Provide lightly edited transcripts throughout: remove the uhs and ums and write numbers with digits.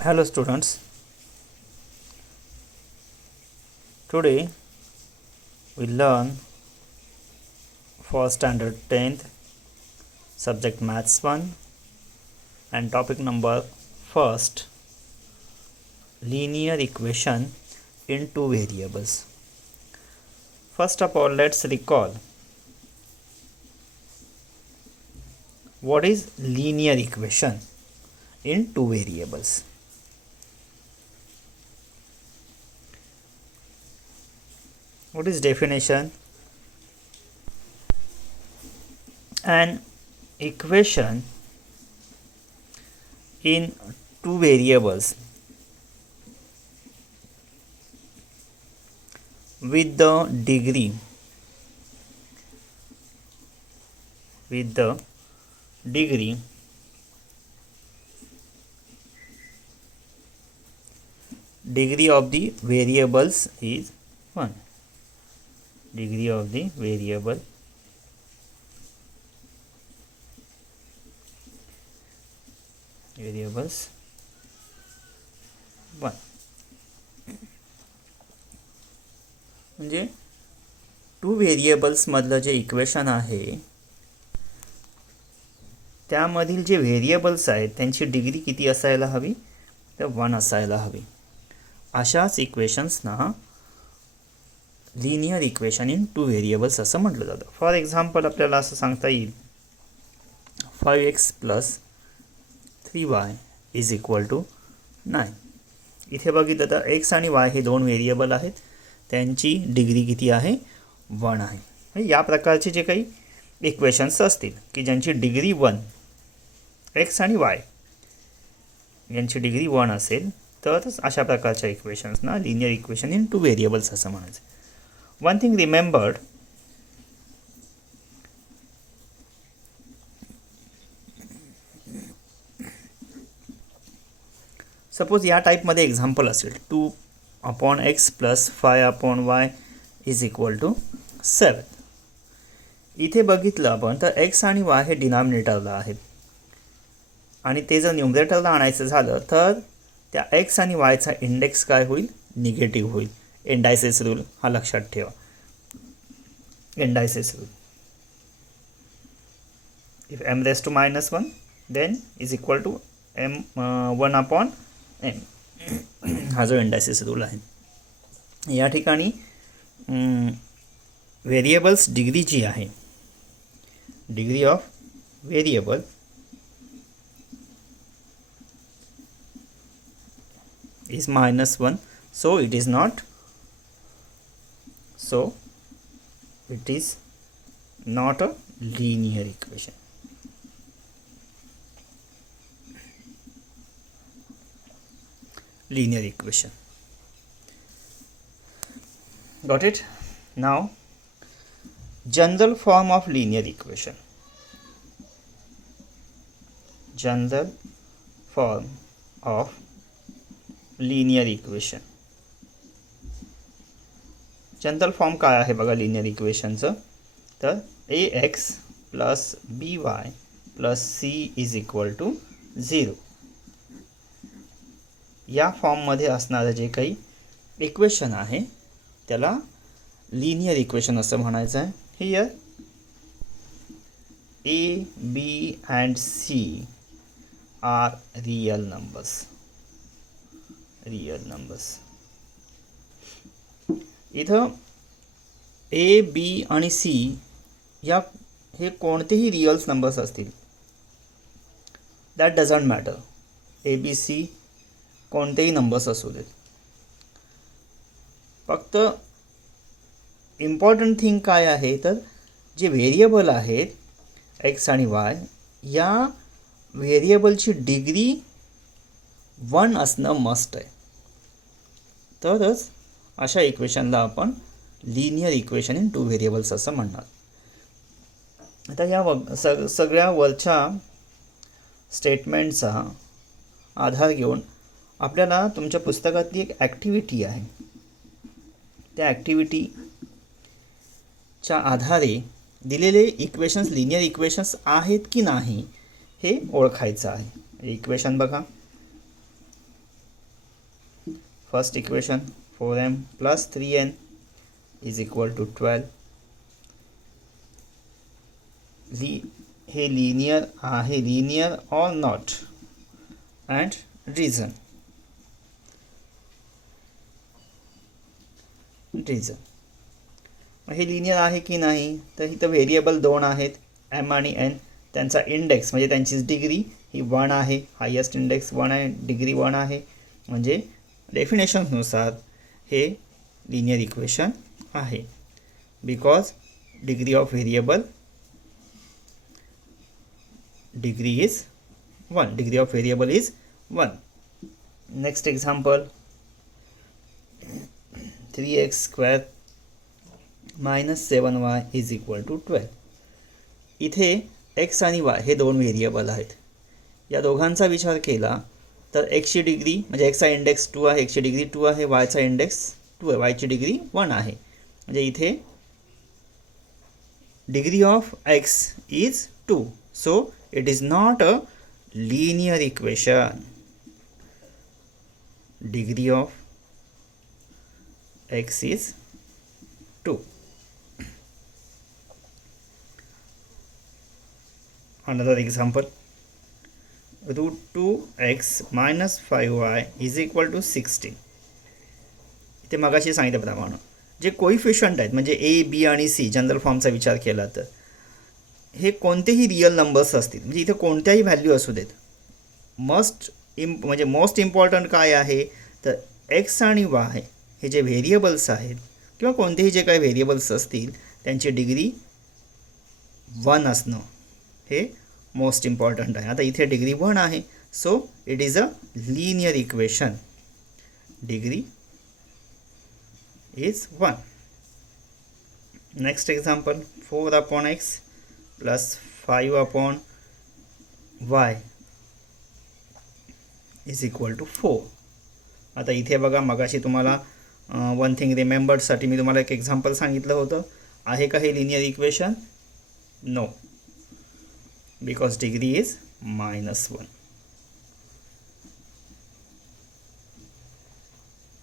Hello students, today we learn for standard 10th subject maths 1 and topic number first, linear equation in two variables. First of all, let's recall what is linear equation in two variables. What is definition? An equation in two variables with the degree of the variables is 1. Degree of the variables 1. म्हणजे two variables मधलं जे equation आहे त्यामधील जे variables आहेत त्यांची degree किती असायला हवी, तर 1 असायला हवी. अशाच इक्वेशन्सना linear equation in two variables असं म्हटलं जातं. फॉर एक्झाम्पल आपल्याला असं सांगता येईल 5x + 3y = 9. इथे बघितलं तर x आणि y हे दोन व्हेरिएबल आहेत, त्यांची डिग्री किती आहे, 1 आहे. या प्रकारचे जे काही इक्वेशन्स असतील की ज्यांची डिग्री 1, x आणि y यांची डिग्री 1 असेल तरच अशा प्रकारच्या इक्वेशन्सना linear equation in two variables असं म्हणायचं. One thing remembered, सपोज या टाईपमध्ये एक्झाम्पल असेल 2/x + 5/y = 7. इथे बघितलं आपण तर x आणि y हे डिनॉमिनेटरला आहेत आणि ते जर न्यूमरेटरला आणायचं झालं तर त्या x आणि y चा इंडेक्स काय होईल, निगेटिव्ह होईल. एंडायसेस रूल हा लक्षात ठेवा. एंडायसेस rule, if m⁻⁻1 then = m1/m हा जो एंडायसेस रूल आहे. या ठिकाणी व्हेरिएबल्स डिग्री जी आहे, degree of variable is -1, so it is not a linear equation. Linear equation. Got it? Now, general form of linear equation. General form of linear equation. General form काय आहे बघा linear इक्वेशनचं, तर ax + by + c = 0. या फॉर्ममध्ये असणारं जे काही equation आहे त्याला लिनियर इक्वेशन असं म्हणायचं आहे. Here a, b and c are real numbers. इथं ए, बी आणि सी या हे कोणतेही रिअल्स नंबर्स असतील, that doesn't matter. A, B, C कोणतेही नंबर्स असू देत. फक्त इम्पॉर्टंट थिंग काय आहे तर जे व्हेरिएबल आहेत एक्स आणि वाय, या व्हेरिएबलची डिग्री 1 असणं मस्ट आहे. तरच अशा इक्वेशनला आपण linear equation in two variables असं म्हणणार. आता या सगळ्या वरच्या स्टेटमेंटचा आधार घेऊन आपल्याला तुमच्या पुस्तकातली एक ॲक्टिव्हिटी आहे, त्या ॲक्टिव्हिटीच्या आधारे दिलेले इक्वेशन्स लिनियर इक्वेशन्स आहेत की नाही हे ओळखायचं आहे. इक्वेशन बघा, first equation 4m plus 3n is equal to 12. हे लिनियर आहे, linear or not, and reason. हे लिनियर आहे की नाही, तर इथं व्हेरिएबल 2 आहेत m आणि n. त्यांचा इंडेक्स म्हणजे त्यांची डिग्री ही 1 आहे, हायेस्ट इंडेक्स 1 आहे, डिग्री 1 आहे. म्हणजे डेफिनेशननुसार हे लिनियर इक्वेशन आहे, because degree of variable degree is 1, degree of variable is 1. Next example 3x square minus 7y is equal to 12. इथे x आणि y हे दोन व्हेरिएबल आहेत. या दोघांचा विचार केला तर एक्सची डिग्री म्हणजे एक्सचा इंडेक्स 2 आहे, एक्सची डिग्री 2 आहे, वायचा इंडेक्स 2 आहे, वायची डिग्री 1 आहे. म्हणजे इथे degree of x is 2. So it is not a linear equation. Degree of x is 2. Another example, root 2x minus 5y is equal to 16. इथे मगाशी सांगितल्याप्रमाणे जे कोइफिशियंट आहेत म्हणजे ए बी आणि सी जनरल फॉर्मचा विचार केला तर हे कोणतेही रिअल नंबर्स असतील, म्हणजे इथे कोणत्याही व्हॅल्यू असू देत. मोस्ट इम्पॉर्टंट काय आहे तर एक्स आणि वाय हे जे व्हेरिएबल्स आहेत किंवा कोणतेही जे काही व्हेरिएबल्स असतील त्यांची डिग्री 1 असणं हे मोस्ट इम्पॉर्टंट आहे. आता इथे डिग्री 1 आहे, so it is a linear equation. Degree is 1. Next example 4/x plus 5/y is equal to 4. आता इथे बघा, मगाशी तुम्हाला वन थिंग रिमेंबर्डसाठी मी तुम्हाला एक एक्झाम्पल सांगितलं होतं. आहे का हे linear equation? No, because degree is -1.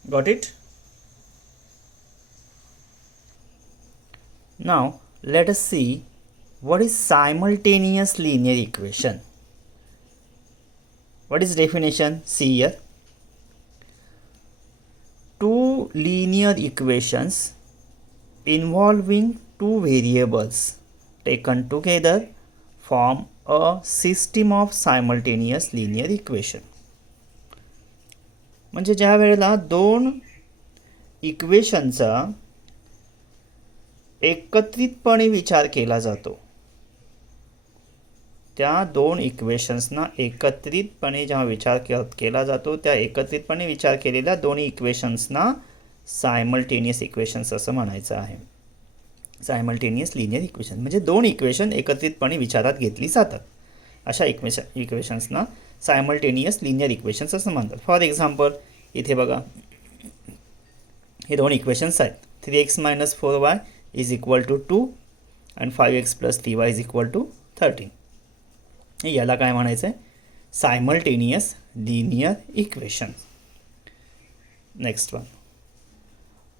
Got it? Now let us see what is simultaneous linear equation. What is definition? See here. Two linear equations involving two variables taken together form a system of simultaneous linear equation. म्हणजे ज्या वेळेला दोन इक्वेशनचा एकत्रितपणे विचार केला जातो, त्या दोन इक्वेशन्सना एकत्रितपणे जेव्हा विचार केला जातो, त्या एकत्रितपणे विचार केलेल्या दोन्ही इक्वेशन्सना सायमल्टेनियस इक्वेशन्स असं म्हणायचं आहे. सायमल्टेनियस लिनियर इक्वेशन म्हणजे दोन इक्वेशन एकत्रितपणे विचारात घेतली जातात, अशा इक्वेशन्सना सायमल्टेनियस लिनियर इक्वेशन्स असं म्हणतात. फॉर एक्झाम्पल इथे बघा, हे दोन इक्वेशन्स आहेत. 3x - 4y is equal to 2 आणि 5x + 3y is equal to 13. याला काय म्हणायचं आहे? Simultaneous linear equation. Next one,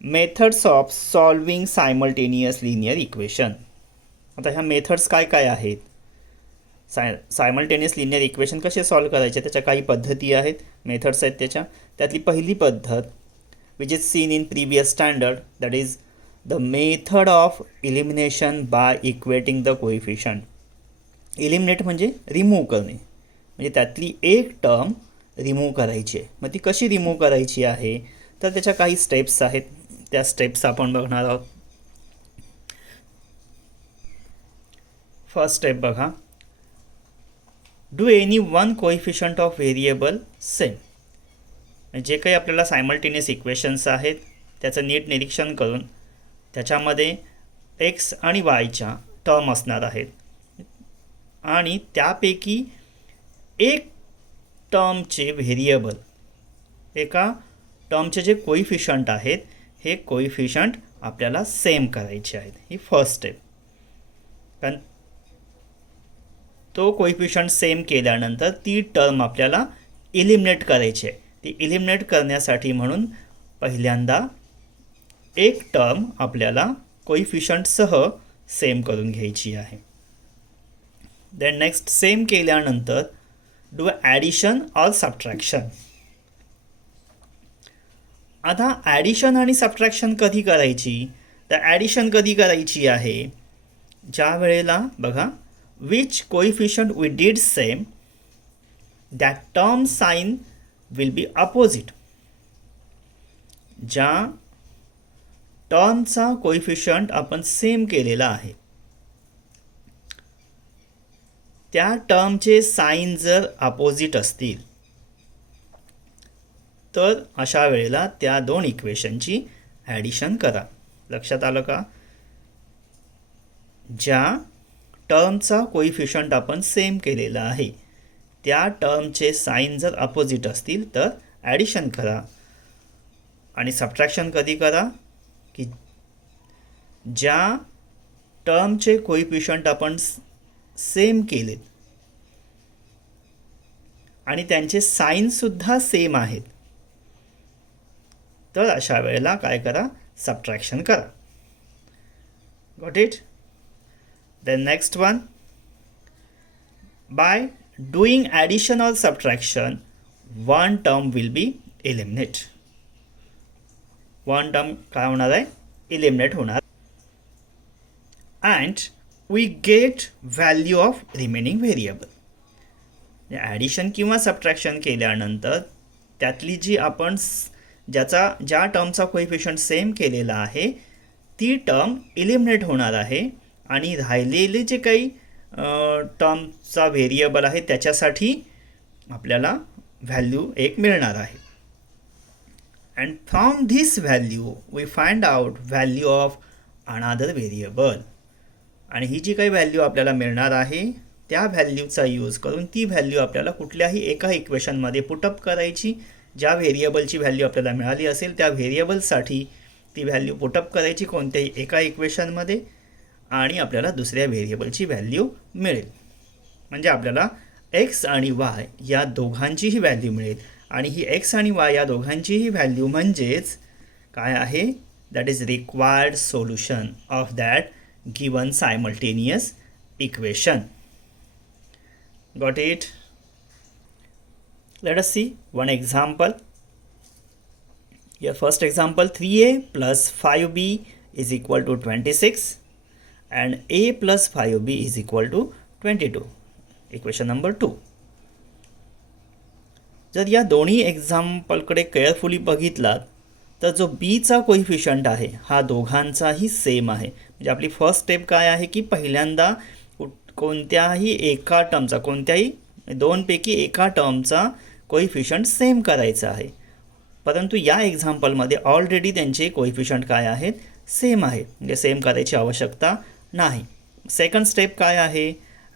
methods of solving simultaneous linear equation. आता ह्या मेथड्स काय काय आहेत? सायमल्टेनियस लिनियर इक्वेशन कसे सॉल्व करायचे त्याच्या काही पद्धती आहेत, मेथड्स आहेत त्यातली पहिली पद्धत which is seen in previous standard, that is the method of elimination by equating the coefficient. Eliminate म्हणजे रिमूव्ह करणे, म्हणजे त्यातली एक टर्म रिमूव्ह करायची आहे. मग ती कशी रिमूव्ह करायची आहे तर त्याच्या काही स्टेप्स आहेत, त्या स्टेप्स आपण बघणार आहोत. फर्स्ट स्टेप बघा, do any one coefficient of variable same. जे काही आपल्याला सायमल्टेनियस इक्वेशन्स आहेत त्याचं नीट निरीक्षण करून त्याच्यामध्ये एक्स आणि वायच्या टर्म असणार आहेत आणि त्यापैकी एक टर्मचे व्हेरिएबल, एका टर्मचे जे कोइफिशियंट आहेत हे कोइफिशियंट आपल्याला सेम करायचे आहेत. ही फर्स्ट स्टेप. कारण तो कोइफिशियंट सेम केल्यानंतर ती टर्म आपल्याला इलिमिनेट करायची आहे. ती इलिमिनेट करण्यासाठी म्हणून पहिल्यांदा एक टर्म आपल्याला कोइफिशियंटसह सेम करून घ्यायची आहे. देन नेक्स्ट सेम केल्यानंतर डू ॲडिशन ऑर सबट्रॅक्शन. आता ॲडिशन आणि सबट्रॅक्शन कधी करायची, तर ॲडिशन कधी करायची आहे, ज्या वेळेला बघा which coefficient we did same that term sign will be opposite. ज्या टर्मचा कोइफिशियंट आपण सेम केलेला आहे त्या टर्मचे साइन जर अपोजिट असतील तर अशा वेळेला त्या दोन इक्वेशनची ॲडिशन करा. लक्षात आलं का? ज्या टर्मचा कोइफिशियंट आपण सेम केलेला आहे त्या टर्मचे साइन जर अपोजिट असतील तर ॲडिशन करा. आणि सबट्रॅक्शन कधी करा, की ज्या टर्मचे कोइफिशियंट आपण सेम केलेत आणि त्यांचे साइनसुद्धा सेम आहेत तर अशा वेळेला काय करा, सबट्रॅक्शन करा. Got it? Then next one, by doing addition or subtraction one term will be eliminate. One term काय होणार आहे, एलिमिनेट होणार. And we get value of remaining variable. Addition किंवा सबट्रॅक्शन केल्यानंतर त्यातली जी आपण ज्या टर्मचा कोइफिशियंट सेम केलेला आहे ती टर्म एलिमिनेट होणार आहे आणि राहिलेले जे काही टर्मचा व्हेरिएबल आहे त्याच्यासाठी आपल्याला व्हॅल्यू एक मिळणार आहे. And from this value we find out value of another variable. आणि ही जी काही व्हॅल्यू आपल्याला मिळणार आहे त्या व्हॅल्यूचा यूज करून ती व्हॅल्यू आपल्याला कुठल्याही एका इक्वेशनमध्ये पुटअप करायची. ज्या व्हेरिएबलची व्हॅल्यू आपल्याला मिळाली असेल त्या व्हेरिएबलसाठी ती व्हॅल्यू पुटअप करायची कोणत्याही एका इक्वेशनमध्ये आणि आपल्याला दुसऱ्या व्हेरिएबलची व्हॅल्यू मिळेल. म्हणजे आपल्याला एक्स आणि वाय या दोघांचीही व्हॅल्यू मिळेल. आणि ही एक्स आणि वाय या दोघांचीही व्हॅल्यू म्हणजेच काय आहे, that is required solution of that given simultaneous equation. Got it? Let us see one example. Your first example, 3a plus 5b is equal to 26 and a plus 5b is equal to 22. Equation number 2. जर या दोन्ही एक्झाम्पलकडे carefully बघितलात तर जो बीचा coefficient आहे हा दोघांचाही सेम आहे. म्हणजे आपली फर्स्ट स्टेप काय आहे की पहिल्यांदा कोणत्याही एका टर्मचा, कोणत्याही दोनपैकी एका टर्मचा कोइफिशियंट सेम करायचा आहे. परंतु या एक्झाम्पलमध्ये ऑलरेडी त्यांचे कोइफिशियंट काय आहेत, सेम आहेत. म्हणजे सेम करायची आवश्यकता नाही. सेकंड स्टेप काय आहे,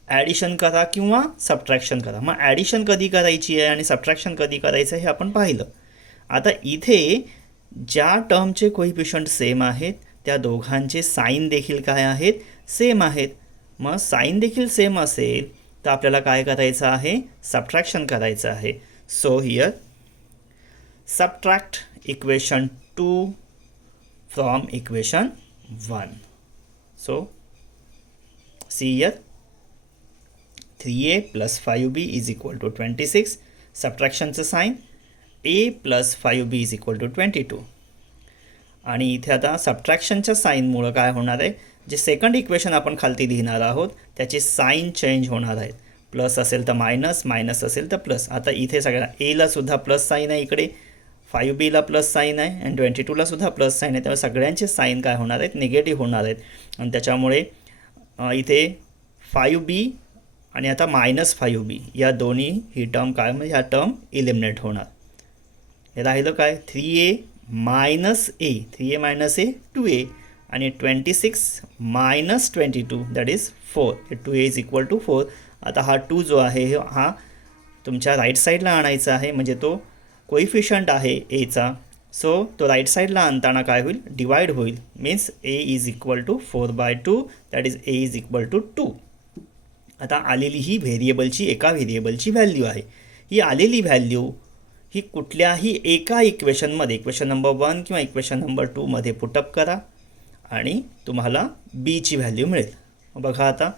ॲडिशन करा किंवा सबट्रॅक्शन करा. मग ॲडिशन कधी करायची आहे आणि सबट्रॅक्शन कधी करायचं हे आपण पाहिलं. आता इथे ज्या टर्मचे कोइफिशियंट सेम आहेत त्या दोघांचे साइन देखील काय आहेत, सेम आहेत. मग साइन देखील सेम असेल तर आपल्याला काय करायचं आहे, सबट्रॅक्शन करायचं आहे. So here subtract equation 2 from equation 1. So see here 3a plus 5b is equal to 26. सबट्रॅक्शनचं sign a plus 5b is equal to 22. आणि इथे आता सबट्रॅक्शनच्या साइनमुळं काय होणार आहे, जे सेकंड इक्वेशन आपण खालती लिहिणार आहोत त्याचे साइन चेंज होणार आहेत. प्लस असेल तर मायनस, मायनस असेल तर प्लस. आता इथे सगळ्या एला सुद्धा प्लस साइन आहे, इकडे 5bला प्लस साइन आहे आणि 22ला सुद्धा प्लस साइन आहे. त्यामुळे सगळ्यांचे साइन काय होणार आहेत, निगेटिव्ह होणार आहेत. आणि त्याच्यामुळे इथे 5b आणि आता -5b या दोन्ही ही टर्म काय, म्हणजे ह्या टर्म इलिमिनेट होणार. हे राहिलं काय, 3a minus a, 3a minus a 2a आणि 26 minus 22 that is 4. 2a is equal to 4. आता हा 2 जो आहे हा तुमच्या राईट साईडला आणायचा आहे, म्हणजे तो कोइफिशियंट आहे एचा. सो तो राईट साईडला आणताना काय होईल, डिवाइड होईल. Means a is equal to 4/2 that is a is equal to 2. आता आलेली ही व्हेरिएबलची एका व्हेरिएबलची व्हॅल्यू आहे. ही आलेली व्हॅल्यू ही कुठल्याही एका इक्वेशनमध्ये इक्वेशन नंबर 1 किंवा इक्वेशन नंबर 2 मध्ये पुटअप करा आणि तुम्हाला बीची व्हॅल्यू मिळेल. बघा आता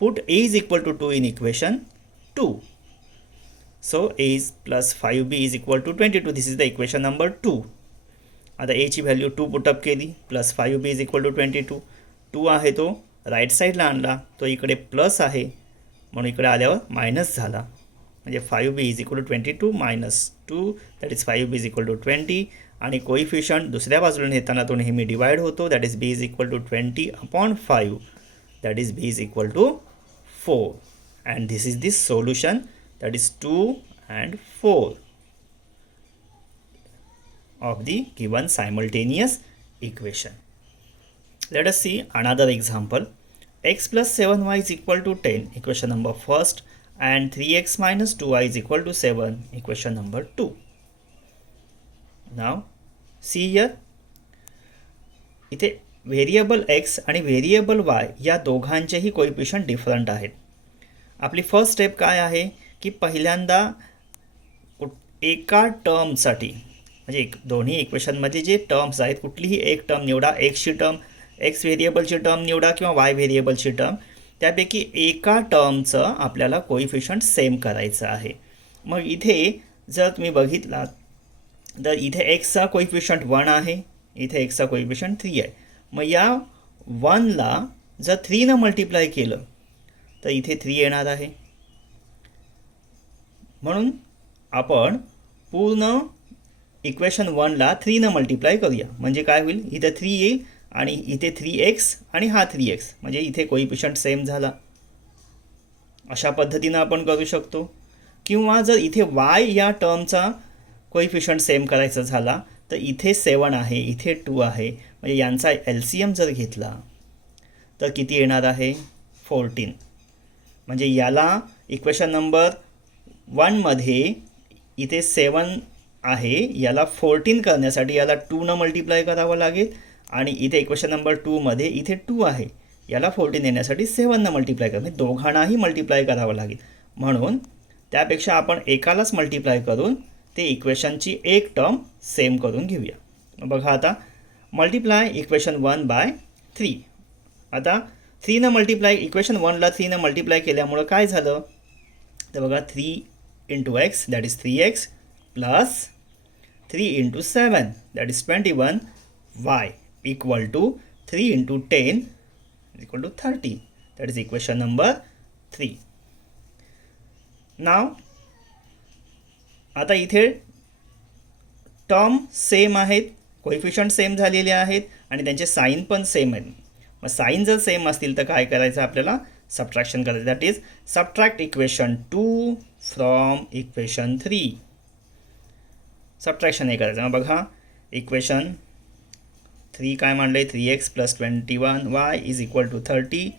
put a is equal to 2 in equation 2. So a is plus 5b is equal to 22. This is the equation number 2. आता a ची व्हॅल्यू 2 पुटअप केली plus 5b is equal to 22. 2 आहे तो राईट साईडला आणला, तो इकडे प्लस आहे म्हणून इकडे आल्यावर मायनस झाला, म्हणजे 5b is equal to 22 minus 2 that is 5b is equal to 20. आणि कोइफिशियंट दुसऱ्या बाजूला नेताना तो नेहमी डिवाइड होतो, that is b is equal to 20 upon 5 that is b is equal to 4. And this is this solution that is 2 and 4 of the given simultaneous equation. Let us see another example. X plus 7y is equal to 10, equation number first, and 3x minus 2y is equal to 7, equation number 2. Now see here, इथे variable x आणि variable y या दोघांचेही coefficient different आहेत. आपली first step काय आहे की पहिल्यांदा एका टर्मसाठी म्हणजे दोन्ही इक्वेशनमध्ये जे टर्म्स आहेत कुठलीही एक टर्म निवडा, एक्सची टर्म एक्स व्हेरिएबलची टर्म निवडा किंवा वाय व्हेरिएबलची टर्म, त्यापैकी एका टर्मचं आपल्याला कोइफिशिएंट सेम करायचं आहे. मग इथे जर तुम्ही बघितलात तर इथे एक्सचा कोइफिशिएंट 1 आहे, इथे एक्सचा कोइफिशिएंट 3 आहे. मग या 1ला जर 3 ने मल्टिप्लाय केलं तर इथे 3 येणार आहे. म्हणून आपण पूर्ण इक्वेशन 1ला 3 ने मल्टिप्लाय करूया, म्हणजे काय होईल, इथे 3 येईल आणि इथे 3x आणि हा 3x, म्हणजे इथे कोइफिशिएंट सेम झाला. अशा पद्धतीनं आपण करू शकतो. किंवा जर इथे y या टर्मचा कोइफिशिएंट सेम करायचा झाला तर इथे 7 आहे, इथे 2 आहे, म्हणजे यांचा LCM जर घेतला तर किती येणार आहे, 14. म्हणजे याला इक्वेशन नंबर 1 मध्ये इथे 7 आहे, याला 14 करण्यासाठी याला 2 ने मल्टिप्लाय करावं लागेल आणि इथे इक्वेशन नंबर 2 मध्ये इथे 2 आहे, याला 14 येण्यासाठी 7 ने मल्टिप्लाय करा, म्हणजे दोघांनाही मल्टिप्लाय करावं लागेल. म्हणून त्यापेक्षा आपण एकालाच मल्टिप्लाय करून ते इक्वेशनची एक टर्म सेम करून घेऊया. बघा आता मल्टिप्लाय इक्वेशन 1 बाय 3. आता 3 ने मल्टिप्लाय इक्वेशन 1ला 3 ने मल्टिप्लाय केल्यामुळं काय झालं तर बघा 3 into X that is 3x plus 3 into 7 that is 21 y equal to 3 into 10 equal to 30 that is equation number 3. Now आता इथे टर्म सेम आहेत, कोइफिशिएंट सेम झालेले आहेत आणि त्यांचे साइन पण सेम आहेत. मग साइन जर सेम असतील तर काय करायचं, आपल्याला सबट्रॅक्शन करायचं, that is subtract equation 2 from equation 3. Subtraction हे करायचं. मग बघा इक्वेशन 3 काय मांडले, 3x plus 21y is equal to 30,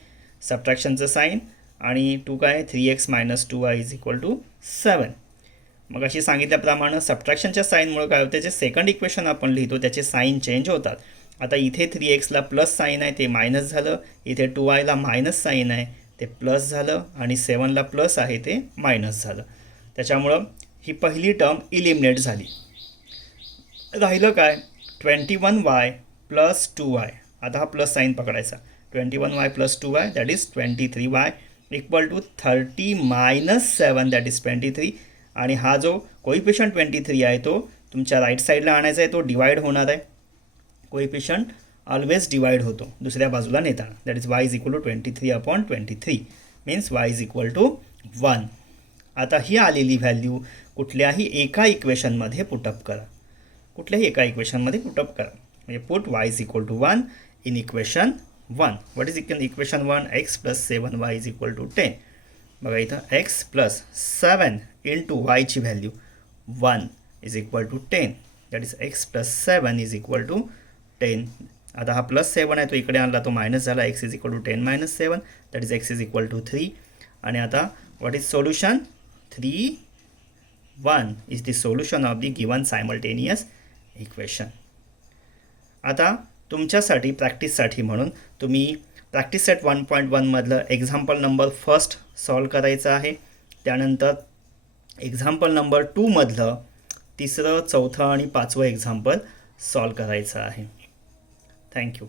सबट्रॅक्शनचं साईन, आणि 2 काय 3x minus 2y is equal to 7. मग अशी सांगितल्याप्रमाणे सबट्रॅक्शनच्या साईनमुळे काय होतं, त्याचे सेकंड इक्वेशन आपण लिहितो त्याचे साईन चेंज होतात. आता इथे 3xला प्लस साईन आहे ते मायनस झालं, इथे 2yला मायनस साईन आहे ते प्लस झालं आणि 7ला प्लस आहे ते मायनस झालं. त्याच्यामुळं ही पहिली टर्म इलिमिनेट झाली. राहिलं काय 21y प्लस 2y. आता हा प्लस साईन पकडायचा, 21y plus 2y that is 23y equal to 30 minus 7 that is 23. आणि हा जो कोइफिशिएंट 23 आहे तो तुमच्या राईट साईडला आणायचा आहे, तो डिवाइड होणार आहे. कोइफिशिएंट ऑलवेज डिवाइड होतो दुसऱ्या बाजूला नेताना, that is y is equal to 23 upon 23 means y is equal to 1. आता ही आलेली व्हॅल्यू कुठल्याही एका इक्वेशनमध्ये पुटअप करा, कुठल्याही एका इक्वेशनमध्ये पुटअप करा. म्हणजे put y is equal to 1 in equation 1. What is equation 1, x plus 7y is equal to 10. बघा इथं x प्लस 7 इंटू yची value 1 is equal to 10 that is x plus 7 is equal to 10. आता हा plus 7 आहे तो इकडे आणला तो मायनस झाला, x is equal to 10 minus 7 that is x is equal to 3. आणि आता what is solution, 3 1 is the solution of the given simultaneous equation. आता तुमच्यासाठी प्रॅक्टिससाठी म्हणून तुम्ही प्रॅक्टिस सेट 1.1 मधलं एक्झाम्पल नंबर फर्स्ट सॉल्व करायचं आहे. त्यानंतर एक्झाम्पल नंबर 2 मधलं तिसरं, चौथं आणि पाचवं एक्झाम्पल सॉल्व करायचं आहे. थँक्यू.